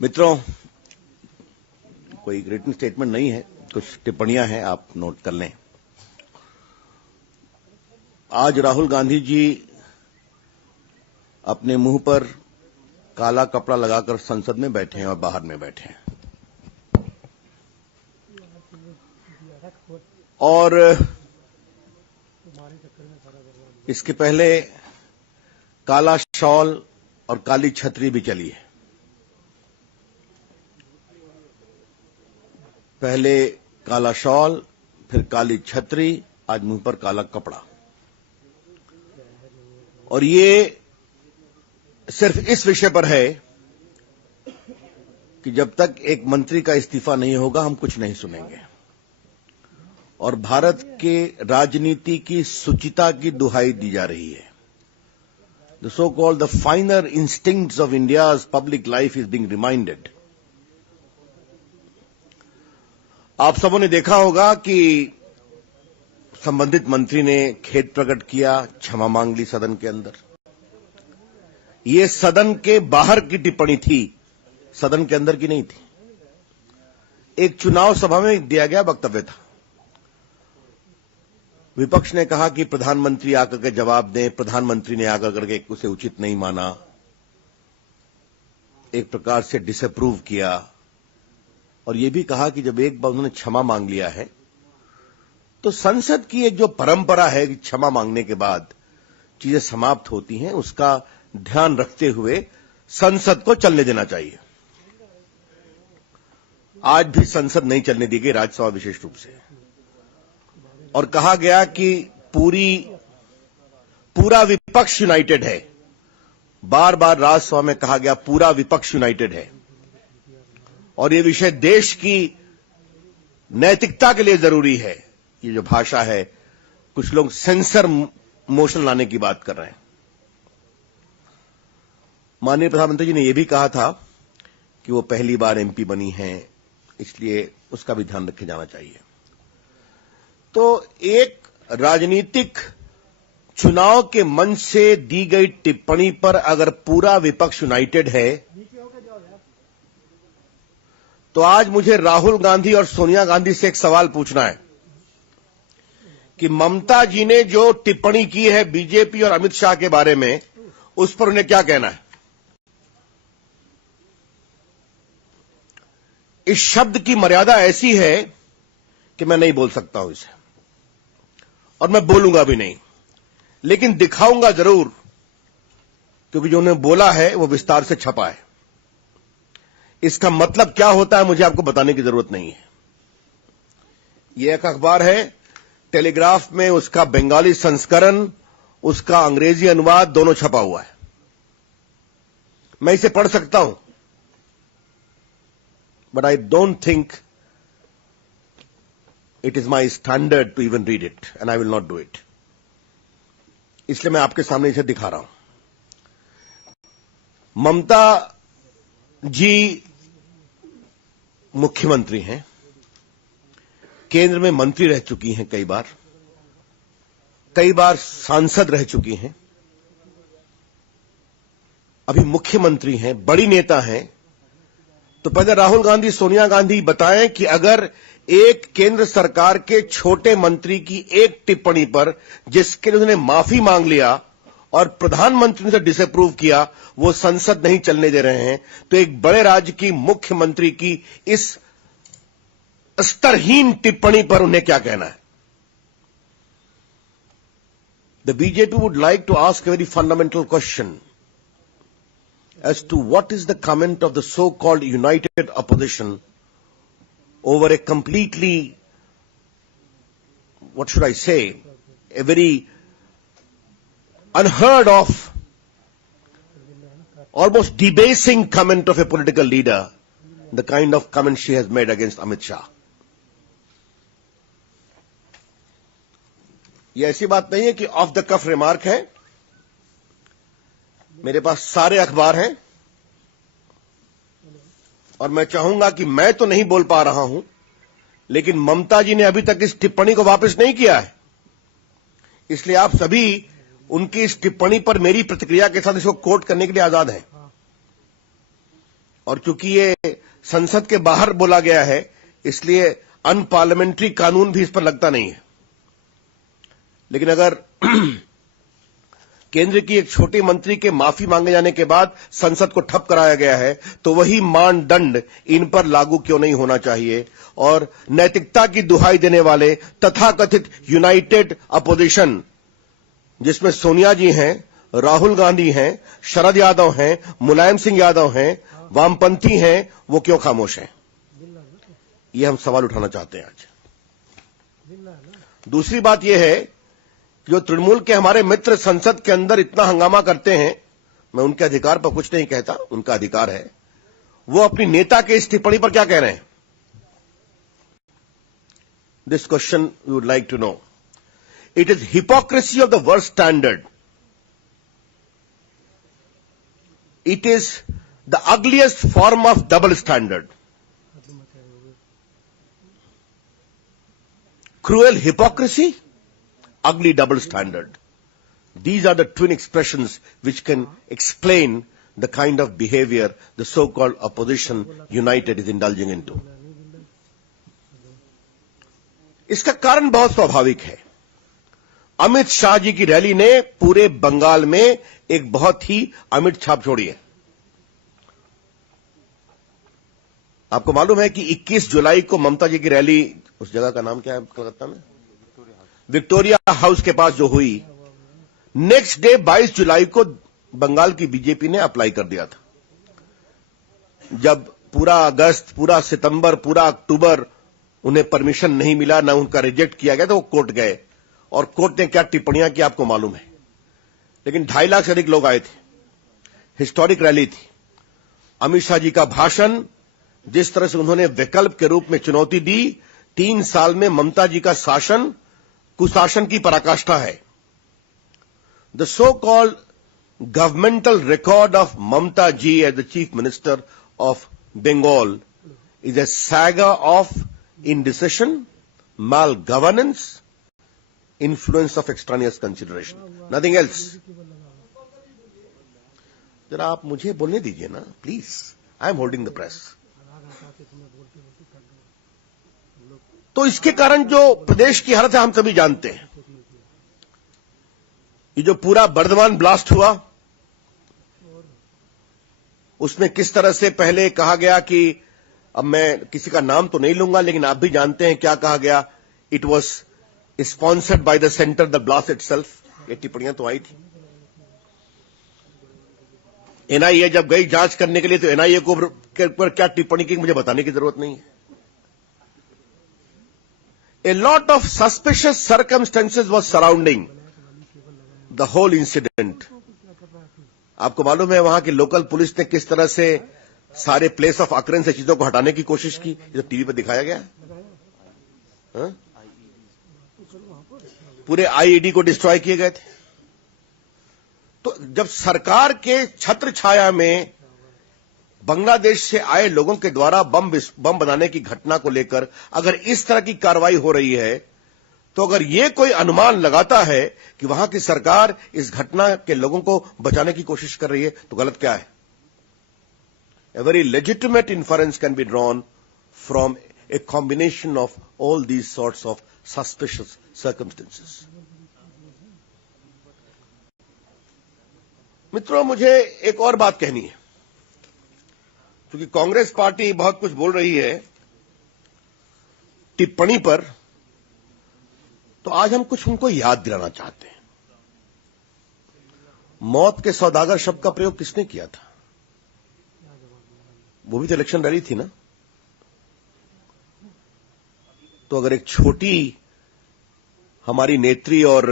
मित्रों, कोई written statement नहीं है, कुछ टिप्पणियां हैं, आप नोट कर लें। आज राहुल गांधी जी अपने मुंह पर काला कपड़ा लगाकर संसद में बैठे हैं और बाहर में बैठे हैं, और इसके पहले काला शॉल और काली छतरी भी चली है। पहले काला शॉल, फिर काली छतरी, आज मुंह पर काला कपड़ा। और ये सिर्फ इस विषय पर है कि जब तक एक मंत्री का इस्तीफा नहीं होगा हम कुछ नहीं सुनेंगे। और भारत के राजनीति की शुचिता की दुहाई दी जा रही है। The so-called the finer instincts of India's public life is being reminded. आप सबों ने देखा होगा कि संबंधित मंत्री ने खेद प्रकट किया, क्षमा मांग ली सदन के अंदर। ये सदन के बाहर की टिप्पणी थी, सदन के अंदर की नहीं थी। एक चुनाव सभा में दिया गया वक्तव्य था। विपक्ष ने कहा कि प्रधानमंत्री आकर के जवाब दें, प्रधानमंत्री ने आकर करके उसे उचित नहीं माना, एक प्रकार से डिसअप्रूव किया, और यह भी कहा कि जब एक बार उन्होंने क्षमा मांग लिया है तो संसद की एक जो परंपरा है कि क्षमा मांगने के बाद चीजें समाप्त होती हैं, उसका ध्यान रखते हुए संसद को चलने देना चाहिए। आज भी संसद नहीं चलने दी गई, राज्यसभा विशेष रूप से, और कहा गया कि पूरा विपक्ष यूनाइटेड है। बार बार राज्यसभा में कहा गया पूरा विपक्ष यूनाइटेड है, और यह विषय देश की नैतिकता के लिए जरूरी है। ये जो भाषा है, कुछ लोग सेंसर मोशन लाने की बात कर रहे हैं। माननीय प्रधानमंत्री जी ने यह भी कहा था कि वो पहली बार एमपी बनी हैं, इसलिए उसका भी ध्यान रखे जाना चाहिए। तो एक राजनीतिक चुनाव के मंच से दी गई टिप्पणी पर अगर पूरा विपक्ष यूनाइटेड है, तो आज मुझे राहुल गांधी और सोनिया गांधी से एक सवाल पूछना है कि ममता जी ने जो टिप्पणी की है बीजेपी और अमित शाह के बारे में, उस पर उन्हें क्या कहना है। इस शब्द की मर्यादा ऐसी है कि मैं नहीं बोल सकता हूं इसे, और मैं बोलूंगा भी नहीं, लेकिन दिखाऊंगा जरूर, क्योंकि जो उन्होंने बोला है वो विस्तार से छपा है। इसका मतलब क्या होता है मुझे आपको बताने की जरूरत नहीं है। यह एक अखबार है, टेलीग्राफ में उसका बंगाली संस्करण, उसका अंग्रेजी अनुवाद दोनों छपा हुआ है। मैं इसे पढ़ सकता हूं, but I don't think it is my standard to even read it, and I will not do it. इसलिए मैं आपके सामने इसे दिखा रहा हूं। ममता जी मुख्यमंत्री हैं, केंद्र में मंत्री रह चुकी हैं, कई बार सांसद रह चुकी हैं, अभी मुख्यमंत्री हैं, बड़ी नेता हैं। तो पहले राहुल गांधी, सोनिया गांधी बताएं कि अगर एक केंद्र सरकार के छोटे मंत्री की एक टिप्पणी पर, जिसके लिए उन्होंने माफी मांग लिया और प्रधानमंत्री ने डिसअप्रूव किया, वो संसद नहीं चलने दे रहे हैं, तो एक बड़े राज्य की मुख्यमंत्री की इस स्तरहीन टिप्पणी पर उन्हें क्या कहना है। The BJP would like to ask a very fundamental question as to what is the comment of the so-called united opposition over a completely, what should I say, a very unheard of, almost debasing comment of a political leader, the kind of comment she has made against Amit Shah. ये ऐसी बात नहीं है कि of the cough remark है। मेरे पास सारे अखबार हैं, और मैं चाहूंगा कि मैं तो नहीं बोल पा रहा हूं, लेकिन ममता जी ने अभी तक इस टिप्पणी को वापस नहीं किया है। इसलिए आप सभी उनकी इस टिप्पणी पर मेरी प्रतिक्रिया के साथ इसको कोट करने के लिए आजाद हैं। और चूंकि ये संसद के बाहर बोला गया है, इसलिए अनपार्लियामेंट्री कानून भी इस पर लगता नहीं है। लेकिन अगर केंद्र की एक छोटी मंत्री के माफी मांगे जाने के बाद संसद को ठप कराया गया है, तो वही मानदंड इन पर लागू क्यों नहीं होना चाहिए? और नैतिकता की दुहाई देने वाले तथाकथित यूनाइटेड अपोजिशन, जिसमें सोनिया जी हैं, राहुल गांधी हैं, शरद यादव हैं, मुलायम सिंह यादव हैं, वामपंथी हैं, वो क्यों खामोश हैं? ये हम सवाल उठाना चाहते हैं आज। दूसरी बात यह है कि जो तृणमूल के हमारे मित्र संसद के अंदर इतना हंगामा करते हैं, मैं उनके अधिकार पर कुछ नहीं कहता, उनका अधिकार है, वो अपनी नेता के इस टिप्पणी पर क्या कह रहे हैं? This question we would like to know. It is hypocrisy of the worst standard. It is the ugliest form of double standard. Cruel hypocrisy, ugly double standard. These are the twin expressions which can explain the kind of behavior the so-called opposition united is indulging into. इसका कारण बहुत स्वाभाविक है। अमित शाह जी की rally ने पूरे बंगाल में एक बहुत ही अमिट छाप छोड़ी है। आपको मालूम है कि 21 जुलाई को ममता जी की रैली, उस जगह का नाम क्या है कलकत्ता में, विक्टोरिया हाउस के पास जो हुई, नेक्स्ट डे 22 जुलाई को बंगाल की बीजेपी ने अप्लाई कर दिया था। जब पूरा अगस्त, पूरा सितंबर, पूरा अक्टूबर उन्हें परमिशन नहीं मिला, ना उनका रिजेक्ट किया गया, तो वो कोर्ट गए और कोर्ट ने क्या टिप्पणियां की आपको मालूम है। लेकिन 2.5 लाख से अधिक लोग आए थे, हिस्टोरिक रैली थी। अमित शाह जी का भाषण, जिस तरह से उन्होंने विकल्प के रूप में चुनौती दी, 3 साल में ममता जी का शासन कुशासन की पराकाष्ठा है। The so called governmental record of Mamata ji as the chief minister of Bengal is a saga of indecision, malgovernance, influence of extraneous consideration, nothing else. जरा आप मुझे बोलने दीजिए ना, please. I am holding the press. तो इसके कारण जो प्रदेश की हालत है हम सभी जानते हैं। ये जो पूरा बर्धमान ब्लास्ट हुआ, उसमें किस तरह से पहले कहा गया कि, अब मैं किसी का नाम तो नहीं लूंगा, लेकिन आप भी जानते हैं क्या कहा गया, it was sponsored by the centre the blast itself. ये टिप्पणियां तो आई थी। एनआईए जब गई जांच करने के लिए, तो एनआईए को पर क्या टिप्पणी की मुझे बताने की जरूरत नहीं है। A lot of suspicious circumstances was surrounding the whole incident. आपको मालूम है वहां की लोकल पुलिस ने किस तरह से सारे प्लेस ऑफ अकरेंस से चीजों को हटाने की कोशिश की। ये तो टीवी पर दिखाया गया है। पूरे आईईडी को डिस्ट्रॉय किए गए थे। तो जब सरकार के छत्र छाया में बांग्लादेश से आए लोगों के द्वारा बम बनाने की घटना को लेकर अगर इस तरह की कार्रवाई हो रही है, तो अगर ये कोई अनुमान लगाता है कि वहां की सरकार इस घटना के लोगों को बचाने की कोशिश कर रही है, तो गलत क्या है? A very legitimate inference can be drawn from a combination of all these sorts of suspicious circumstances. मित्रों, मुझे एक और बात कहनी है। क्योंकि कांग्रेस पार्टी बहुत कुछ बोल रही है टिप्पणी पर, तो आज हम कुछ उनको याद दिलाना चाहते हैं। मौत के सौदागर शब्द का प्रयोग किसने किया था? वो भी तो इलेक्शन रैली थी ना। तो अगर एक छोटी हमारी नेत्री और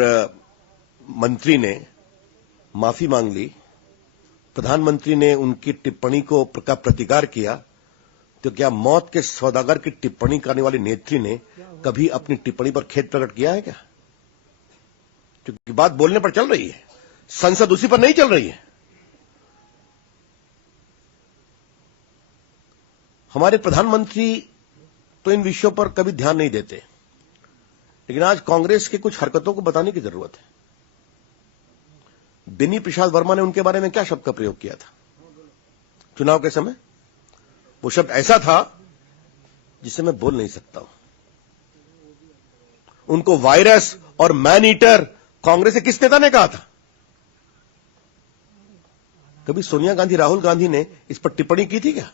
मंत्री ने माफी मांग ली, प्रधानमंत्री ने उनकी टिप्पणी को का प्रतिकार किया, तो क्या मौत के सौदागर की टिप्पणी करने वाली नेत्री ने कभी अपनी टिप्पणी पर खेद प्रकट किया है क्या? क्योंकि बात बोलने पर चल रही है, संसद उसी पर नहीं चल रही है। हमारे प्रधानमंत्री तो इन विषयों पर कभी ध्यान नहीं देते, लेकिन आज कांग्रेस की कुछ हरकतों को बताने की जरूरत है। बेनी प्रसाद वर्मा ने उनके बारे में क्या शब्द का प्रयोग किया था चुनाव के समय? वो शब्द ऐसा था जिसे मैं बोल नहीं सकता हूं। उनको वायरस और मैन ईटर कांग्रेस के किस नेता ने कहा था? कभी सोनिया गांधी, राहुल गांधी ने इस पर टिप्पणी की थी क्या?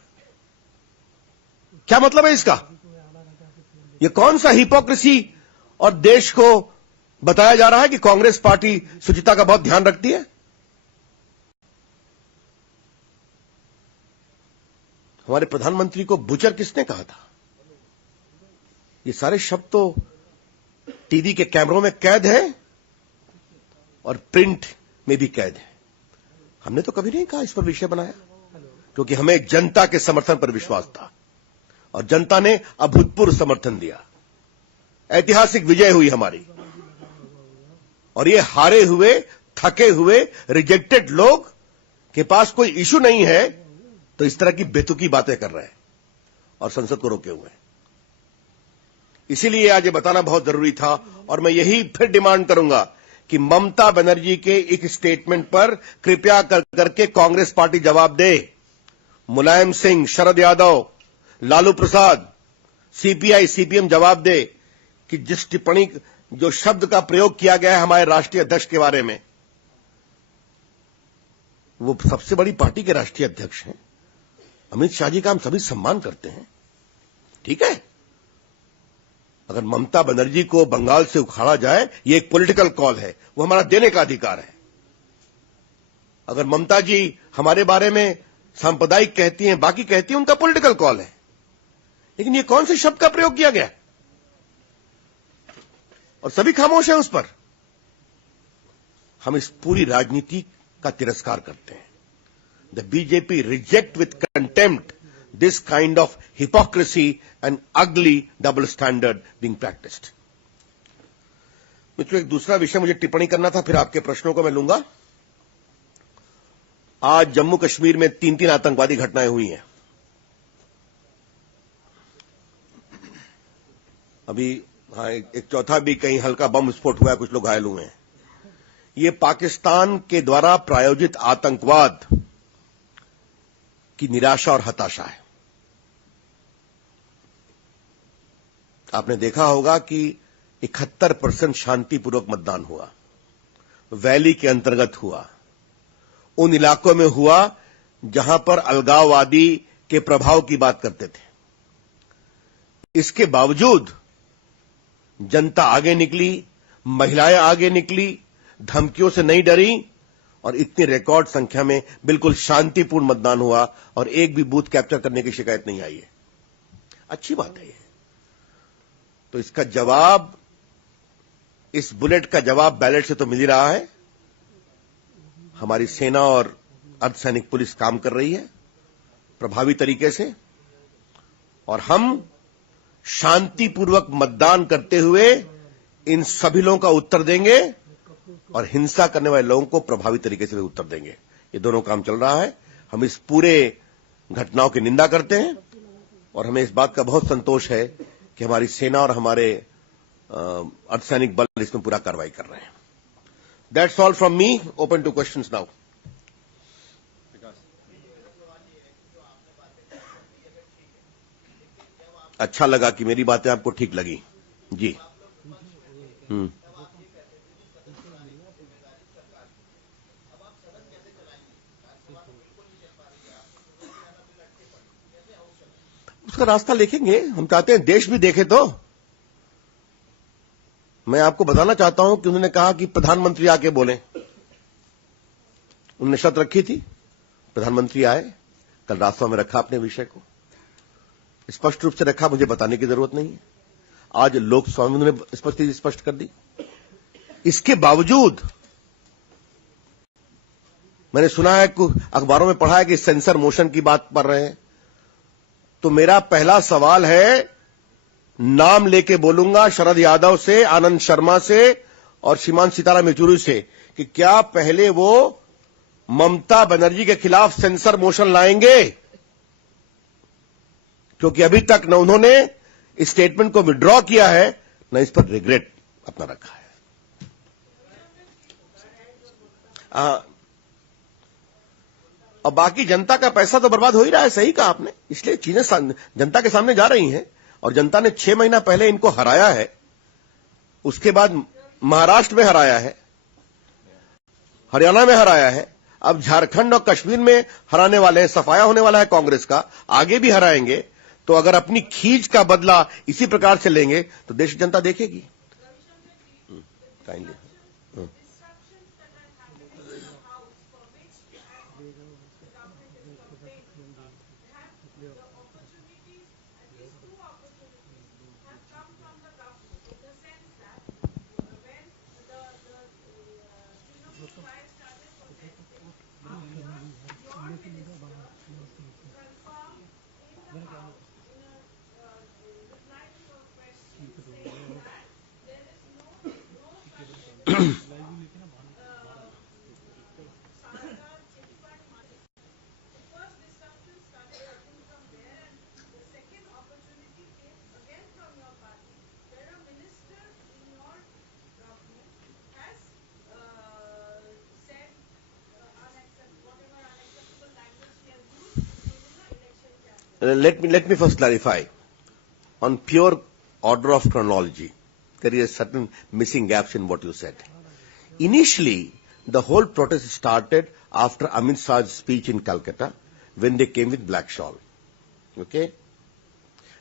क्या मतलब है इसका? यह कौन सा हिपोक्रेसी और देश को बताया जा रहा है कि कांग्रेस पार्टी शुचिता का बहुत ध्यान रखती है? हमारे प्रधानमंत्री को बुचर किसने कहा था? ये सारे शब्द तो टीवी के कैमरों में कैद है और प्रिंट में भी कैद है। हमने तो कभी नहीं कहा इस पर विषय बनाया, क्योंकि हमें जनता के समर्थन पर विश्वास था और जनता ने अभूतपूर्व समर्थन दिया। ऐतिहासिक विजय हुई हमारी, और ये हारे हुए, थके हुए, रिजेक्टेड लोग के पास कोई इशू नहीं है तो इस तरह की बेतुकी बातें कर रहे हैं और संसद को रोके हुए हैं। इसीलिए आज ये बताना बहुत जरूरी था, और मैं यही फिर डिमांड करूंगा कि ममता बनर्जी के एक स्टेटमेंट पर कृपया करके कांग्रेस पार्टी जवाब दे। मुलायम सिंह, शरद यादव, लालू प्रसाद, सीपीआई, सीपीएम जवाब दे कि जिस टिप्पणी, जो शब्द का प्रयोग किया गया है हमारे राष्ट्रीय अध्यक्ष के बारे में, वो सबसे बड़ी पार्टी के राष्ट्रीय अध्यक्ष हैं। अमित शाह जी का हम सभी सम्मान करते हैं, ठीक है। अगर ममता बनर्जी को बंगाल से उखाड़ा जाए, ये एक पॉलिटिकल कॉल है, वो हमारा देने का अधिकार है। अगर ममता जी हमारे बारे में सांप्रदायिक कहती हैं, बाकी कहती हैं, उनका पॉलिटिकल कॉल है। लेकिन ये कौन से शब्द का प्रयोग किया गया और सभी खामोश हैं उस पर। हम इस पूरी राजनीति का तिरस्कार करते हैं। The BJP reject with contempt this kind of hypocrisy and ugly double standard being practiced. मित्रों, एक दूसरा विषय मुझे टिप्पणी करना था, फिर आपके प्रश्नों को मैं लूंगा। आज जम्मू कश्मीर में 3 आतंकवादी घटनाएं हुई हैं। अभी एक चौथा भी कहीं हल्का बम विस्फोट हुआ है, कुछ लोग घायल हुए हैं। ये पाकिस्तान के द्वारा प्रायोजित आतंकवाद की निराशा और हताशा है। आपने देखा होगा कि 71% शांतिपूर्वक मतदान हुआ, वैली के अंतर्गत हुआ, उन इलाकों में हुआ जहां पर अलगाववादी के प्रभाव की बात करते थे। इसके बावजूद जनता आगे निकली, महिलाएं आगे निकली, धमकियों से नहीं डरी, और इतनी रिकॉर्ड संख्या में बिल्कुल शांतिपूर्ण मतदान हुआ और एक भी बूथ कैप्चर करने की शिकायत नहीं आई है। अच्छी बात है ये। तो इसका जवाब, इस बुलेट का जवाब बैलेट से तो मिल ही रहा है। हमारी सेना और अर्धसैनिक पुलिस काम कर रही है प्रभावी तरीके से, और हम शांतिपूर्वक मतदान करते हुए इन सभी लोगों का उत्तर देंगे और हिंसा करने वाले लोगों को प्रभावी तरीके से भी उत्तर देंगे। ये दोनों काम चल रहा है। हम इस पूरे घटनाओं की निंदा करते हैं और हमें इस बात का बहुत संतोष है कि हमारी सेना और हमारे अर्धसैनिक बल इसमें पूरा कार्रवाई कर रहे हैं। That's all from me. Open two questions now. अच्छा लगा कि मेरी बातें आपको ठीक लगी। जी। उसका रास्ता देखेंगे। हम चाहते हैं देश भी देखे। तो मैं आपको बताना चाहता हूं कि उन्होंने कहा कि प्रधानमंत्री आके बोले। उन्होंने शर्त रखी थी, प्रधानमंत्री आए। कल रास्ता में रखा अपने विषय को, स्पष्ट रूप से रखा, मुझे बताने की जरूरत नहीं है। आज लोक स्वामी ने स्पष्ट कर दी। इसके बावजूद मैंने सुना है, अखबारों में पढ़ा है कि सेंसर मोशन की बात कर रहे हैं। तो मेरा पहला सवाल है, नाम लेके बोलूंगा शरद यादव से, आनंद शर्मा से और श्रीमान सीताराम येचुरी से, कि क्या पहले वो ममता बनर्जी के खिलाफ सेंसर मोशन लाएंगे, क्योंकि अभी तक न उन्होंने इस स्टेटमेंट को विड्रॉ किया है, न इस पर रिग्रेट अपना रखा है। और बाकी जनता का पैसा तो बर्बाद हो ही रहा है, सही कहा आपने। इसलिए चीजें जनता के सामने जा रही हैं और जनता ने 6 महीना पहले इनको हराया है, उसके बाद महाराष्ट्र में हराया है, हरियाणा में हराया है, अब झारखंड और कश्मीर में हराने वाले हैं, सफाया होने वाला है कांग्रेस का, आगे भी हराएंगे। तो अगर अपनी खींच का बदला इसी प्रकार से लेंगे तो देश की जनता देखेगी। Let me first clarify. On pure order of chronology, there is a certain missing gaps in what you said. Initially, the whole protest started after Amit Shah's speech in Calcutta, when they came with black shawl. Okay?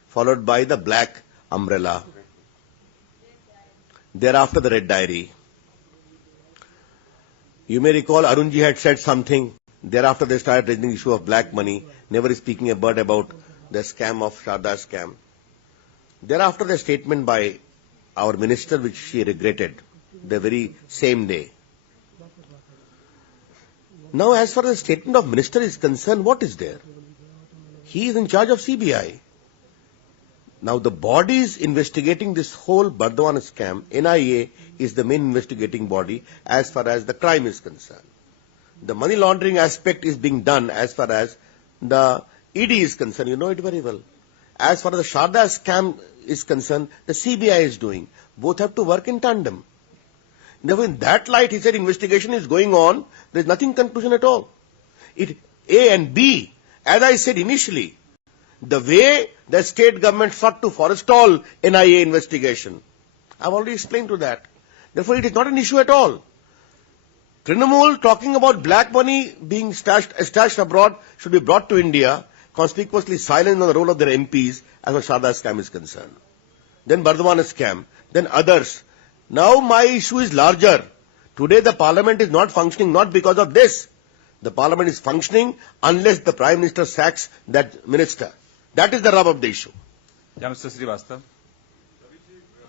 Followed by the black umbrella. Thereafter, the red diary. You may recall Arunji had said something. Thereafter, they started raising the issue of black money, never speaking a word about the scam of Sharda scam. Thereafter, the statement by our minister, which she regretted the very same day. Now, as far as the statement of minister is concerned, what is there? He is in charge of CBI. Now, the bodies investigating this whole Bardhaman scam, NIA, is the main investigating body as far as the crime is concerned. The money laundering aspect is being done as far as the ED is concerned. You know it very well. As far as the Sharda scam is concerned, the CBI is doing. Both have to work in tandem. Therefore, in that light, he said investigation is going on. There is nothing conclusion at all. A and B, as I said initially, the way the state government sought to forestall NIA investigation, I have already explained to that. Therefore, it is not an issue at all. Trinamool talking about black money being stashed abroad should be brought to India, conspicuously silent on the role of their MPs as far as Sharda scam is concerned. Then Bardhaman scam, then others. Now my issue is larger. Today the parliament is not functioning not because of this. The parliament is functioning unless the Prime Minister sacks that minister. That is the rub of the issue. Yeah, Mr. Srivastava.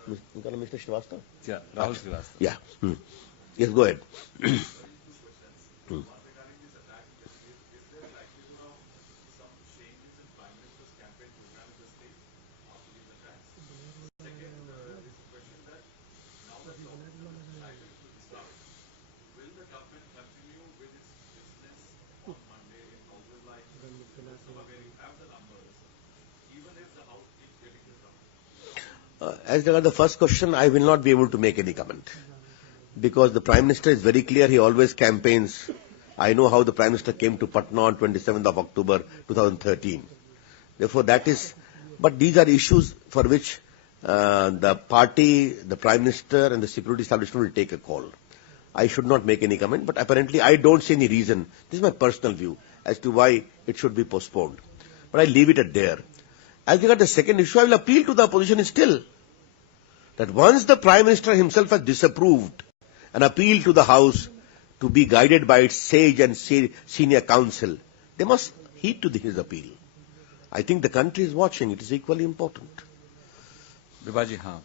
Mr. Srivastava? Yeah, Rahul Srivastava. Yeah. Yes, go ahead. As regards the first question, I will not be able to make any comment. Because the Prime Minister is very clear, he always campaigns. I know how the Prime Minister came to Patna on 27th of October 2013. Therefore, that is, but these are issues for which the party, the Prime Minister and the security establishment will take a call. I should not make any comment, but apparently I don't see any reason. This is my personal view as to why it should be postponed. But I leave it at there. As regards the second issue, I will appeal to the opposition still that once the Prime Minister himself has disapproved an appeal to the House to be guided by its sage and senior counsel, they must heed to his appeal. I think the country is watching. It is equally important. Vibaji, हाँ.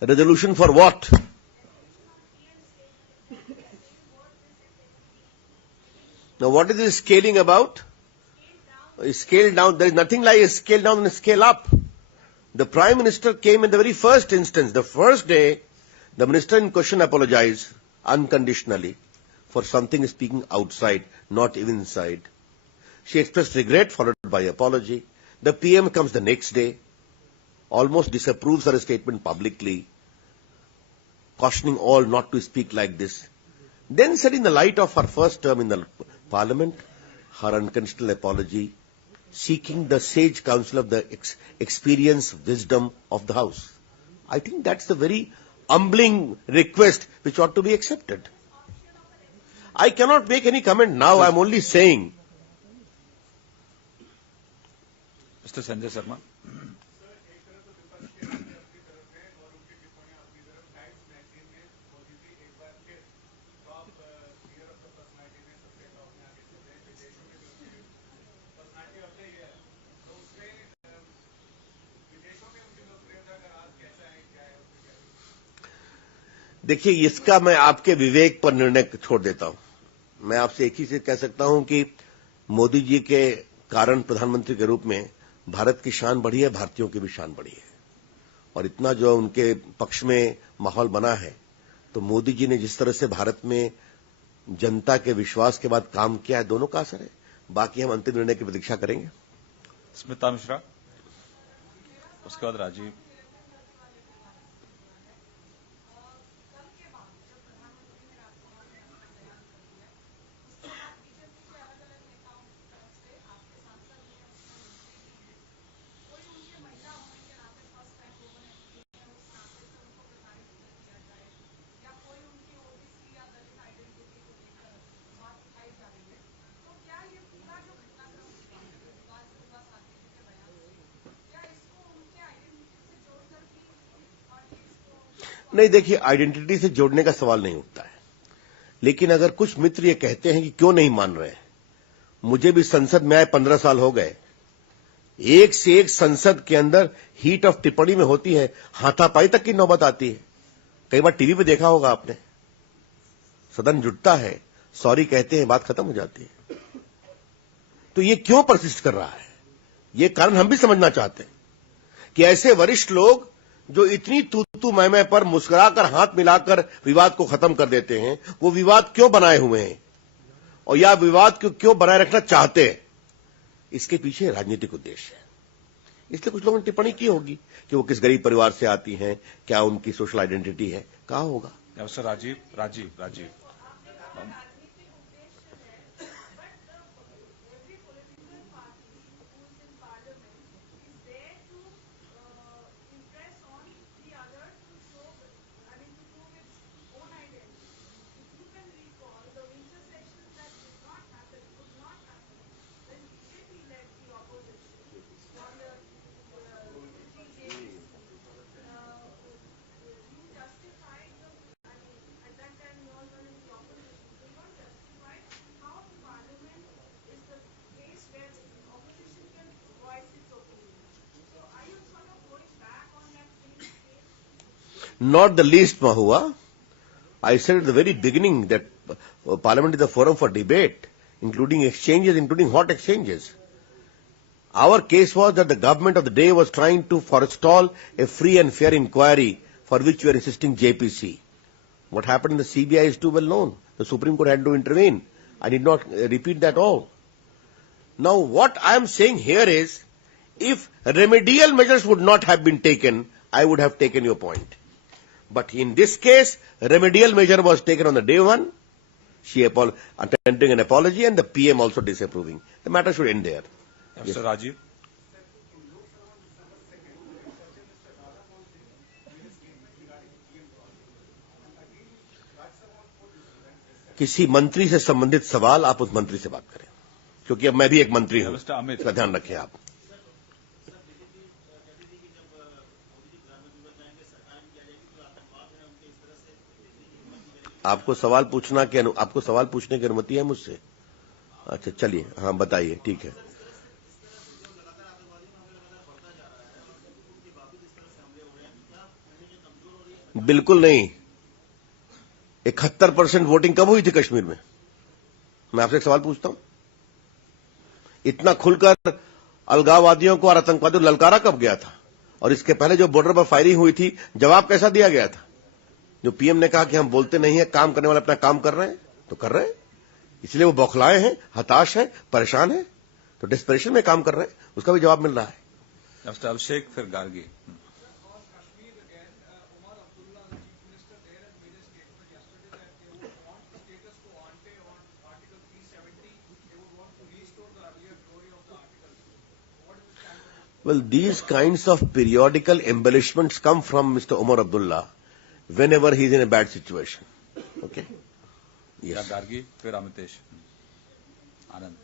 A resolution for what? Now, what is this scaling about? Scale down. There is nothing like a scale down and a scale up. The Prime Minister came in the very first instance. The first day, the Minister in question apologized unconditionally for something speaking outside, not even inside. She expressed regret followed by apology. The PM comes the next day. almost disapproves her statement publicly, cautioning all not to speak like this, then said in the light of her first term in the parliament, her unconditional apology, seeking the sage counsel of the experience, wisdom of the House. I think that's the very humbling request which ought to be accepted. I cannot make any comment now. I'm only saying. Mr. Sanjay Sharma. देखिए, इसका मैं आपके विवेक पर निर्णय छोड़ देता हूं। मैं आपसे एक ही से कह सकता हूं कि मोदी जी के कारण प्रधानमंत्री के रूप में भारत की शान बढ़ी है, भारतीयों की भी शान बढ़ी है। और इतना जो उनके पक्ष में माहौल बना है, तो मोदी जी ने जिस तरह से भारत में जनता के विश्वास के बाद काम किया है, दोनों का असर है। बाकी हम अंतिम निर्णय की प्रतीक्षा करेंगे। स्मिता मिश्रा, उसके बाद राजीव। नहीं, देखिए, आइडेंटिटी से जोड़ने का सवाल नहीं उठता है। लेकिन अगर कुछ मित्र ये कहते हैं कि क्यों नहीं मान रहे हैं, मुझे भी संसद में आए 15 साल हो गए, एक से एक संसद के अंदर हीट ऑफ टिप्पणी में होती है, हाथापाई तक की नौबत आती है। कई बार टीवी पे देखा होगा आपने, सदन जुटता है, सॉरी कहते हैं, बात खत्म हो जाती है। तो ये क्यों परसिस्ट कर रहा है, ये कारण हम भी समझना चाहते हैं कि ऐसे वरिष्ठ लोग जो इतनी तू मैं पर मुस्कुराकर हाथ मिलाकर विवाद को खत्म कर देते हैं, वो विवाद क्यों बनाए हुए हैं और या विवाद को क्यों बनाए रखना चाहते हैं, इसके पीछे राजनीतिक उद्देश्य है। इसलिए कुछ लोगों ने टिप्पणी की होगी कि वो किस गरीब परिवार से आती हैं, क्या उनकी सोशल आइडेंटिटी है, कहा होगा। Rajiv. Not the least, Mahua. I said at the very beginning that Parliament is a forum for debate, including exchanges, including hot exchanges. Our case was that the government of the day was trying to forestall a free and fair inquiry for which we are insisting JPC. What happened in the CBI is too well known. The Supreme Court had to intervene. I did not repeat that all. Now, what I am saying here is, if remedial measures would not have been taken, I would have taken your point. But in this case, remedial measure was taken on the day one. She attempting an apology and the PM also disapproving. The matter should end there. Mr. Rajiv. किसी मंत्री से संबंधित सवाल आप उस मंत्री से बात करें, क्योंकि अब मैं भी एक मंत्री हूं। मिस्टर अमित, इसका ध्यान रखें आप। आपको सवाल पूछने की अनुमति है मुझसे? अच्छा, चलिए, हाँ बताइए, ठीक है। बिल्कुल नहीं। 71% वोटिंग कब हुई थी कश्मीर में? मैं आपसे एक सवाल पूछता हूं, इतना खुलकर अलगाववादियों को और आतंकवादियों को ललकारा कब गया था? और इसके पहले जो बॉर्डर पर फायरिंग हुई थी, जवाब कैसा दिया गया था? जो पीएम ने कहा कि हम बोलते नहीं है, काम करने वाले अपना काम कर रहे हैं, तो कर रहे हैं। इसलिए वो बौखलाए हैं, हताश हैं, परेशान हैं, तो डेस्परेशन में काम कर रहे हैं, उसका भी जवाब मिल रहा है। अभिषेक, फिर Gargi. Well, these kinds of periodical embellishments come from Mr. Omar Abdullah whenever he is in a bad situation. Okay? या Yes. गार्गी फिर अमितेश आनंद।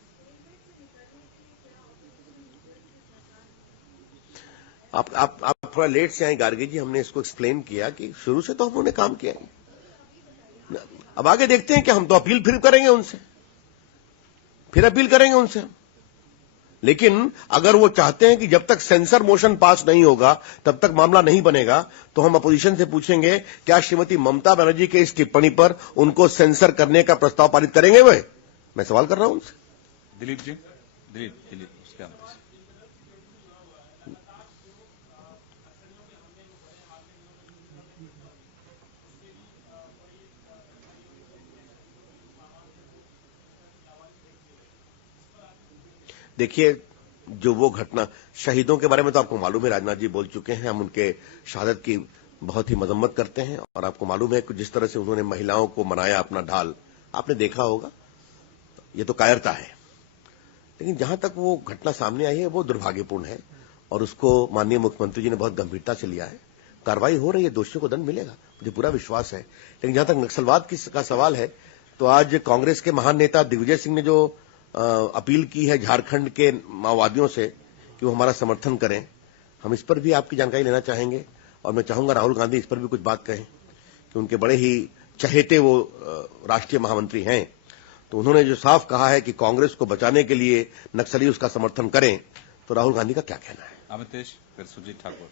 आप थोड़ा लेट से आए गार्गी जी, हमने इसको एक्सप्लेन किया कि शुरू से तो हम उन्हें काम किया है। अब आगे देखते हैं कि हम तो अपील फिर करेंगे उनसे, फिर अपील करेंगे उनसे। लेकिन अगर वो चाहते हैं कि जब तक सेंसर मोशन पास नहीं होगा तब तक मामला नहीं बनेगा, तो हम अपोजिशन से पूछेंगे क्या श्रीमती ममता बनर्जी के इस टिप्पणी पर उनको सेंसर करने का प्रस्ताव पारित करेंगे वे? मैं सवाल कर रहा हूं उनसे। दिलीप जी, दिलीप उसके अंदर से। देखिए, जो वो घटना, शहीदों के बारे में तो आपको मालूम है, राजनाथ जी बोल चुके हैं, हम उनके शहादत की बहुत ही मजम्मत करते हैं। और आपको मालूम है कि जिस तरह से उन्होंने महिलाओं को मनाया अपना ढाल, आपने देखा होगा, ये तो कायरता है। लेकिन जहां तक वो घटना सामने आई है वो दुर्भाग्यपूर्ण है और उसको माननीय मुख्यमंत्री जी ने बहुत गंभीरता से लिया है। कार्रवाई हो रही है, दोषियों को दंड मिलेगा, मुझे पूरा विश्वास है। लेकिन जहां तक नक्सलवाद का सवाल है, तो आज कांग्रेस के महान नेता दिग्विजय सिंह ने जो अपील की है झारखंड के माओवादियों से कि वो हमारा समर्थन करें, हम इस पर भी आपकी जानकारी लेना चाहेंगे। और मैं चाहूंगा राहुल गांधी इस पर भी कुछ बात कहें कि उनके बड़े ही चहेते वो राष्ट्रीय महामंत्री हैं। तो उन्होंने जो साफ कहा है कि कांग्रेस को बचाने के लिए नक्सली उसका समर्थन करें, तो राहुल गांधी का क्या कहना है? अमितेश फिर सुजीत ठाकुर।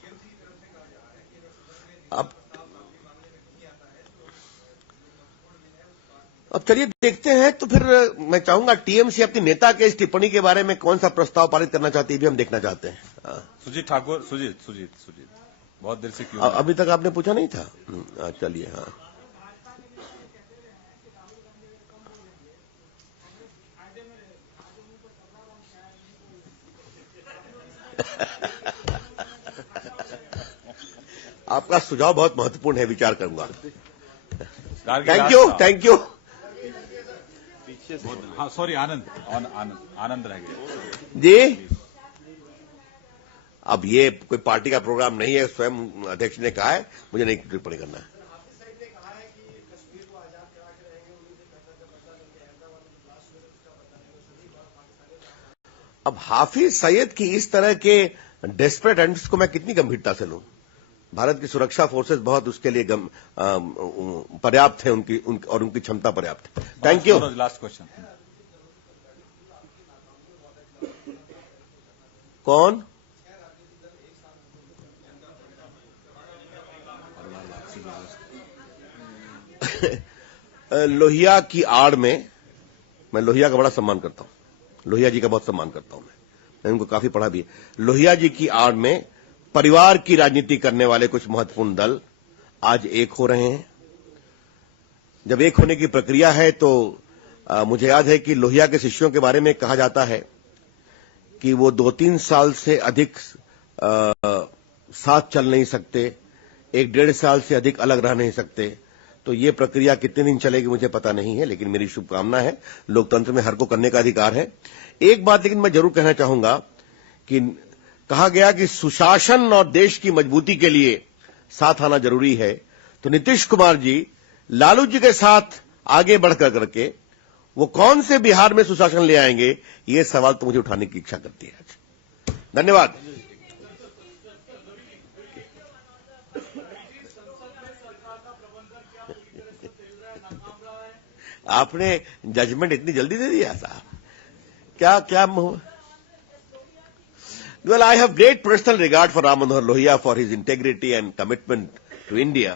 अब चलिए देखते हैं। तो फिर मैं चाहूंगा टीएमसी अपनी नेता के इस टिप्पणी के बारे में कौन सा प्रस्ताव पारित करना चाहती है, भी हम देखना चाहते हैं। सुजीत ठाकुर, सुजीत बहुत देर से क्यों? अभी तक आपने पूछा नहीं था। चलिए, हाँ। आपका सुझाव बहुत महत्वपूर्ण है, विचार करूंगा। Thank you. हाँ सॉरी, आनंद रह गए जी। अब ये कोई पार्टी का प्रोग्राम नहीं है, स्वयं अध्यक्ष ने कहा है, मुझे नहीं टिप्पणी करना है। अब हाफिज सईद की इस तरह के डेस्परेट एंड्स को मैं कितनी गंभीरता से लूं? भारत की सुरक्षा फोर्सेस बहुत उसके लिए पर्याप्त है, उनकी क्षमता पर्याप्त है। Thank you. Last question. कौन? लोहिया की आड़ में, मैं लोहिया का बड़ा सम्मान करता हूं, लोहिया जी का बहुत सम्मान करता हूं, मैं उनको काफी पढ़ा भी है। लोहिया जी की आड़ में परिवार की राजनीति करने वाले कुछ महत्वपूर्ण दल आज एक हो रहे हैं। जब एक होने की प्रक्रिया है तो मुझे याद है कि लोहिया के शिष्यों के बारे में कहा जाता है कि वो 2-3 साल से अधिक साथ चल नहीं सकते, 1-1.5 साल से अधिक अलग रह नहीं सकते। तो ये प्रक्रिया कितने दिन चलेगी मुझे पता नहीं है, लेकिन मेरी शुभकामना है। लोकतंत्र में हर को करने का अधिकार है। एक बात लेकिन मैं जरूर कहना चाहूंगा कि कहा गया कि सुशासन और देश की मजबूती के लिए साथ आना जरूरी है। तो नीतीश कुमार जी लालू जी के साथ आगे बढ़कर करके वो कौन से बिहार में सुशासन ले आएंगे, ये सवाल तो मुझे उठाने की इच्छा करती है आज। धन्यवाद। आपने जजमेंट इतनी जल्दी दे दिया साहब? क्या Well, I have great personal regard for Ram Manohar Lohia for his integrity and commitment to India.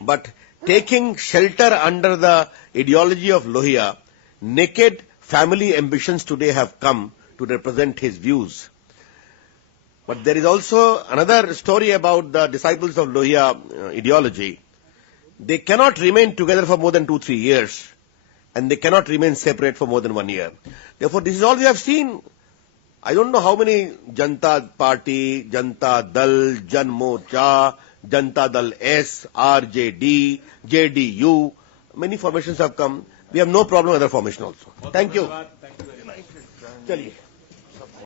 But taking shelter under the ideology of Lohia, naked family ambitions today have come to represent his views. But there is also another story about the disciples of Lohia ideology. They cannot remain together for more than 2-3 years, and they cannot remain separate for more than 1 year. Therefore, this is all we have seen. I don't know how many Janata Party, Janata Dal, Jan Morcha, Janata Dal S, RJD, JDU, many formations have come. We have no problem with other formation also. Thank you. चलिए।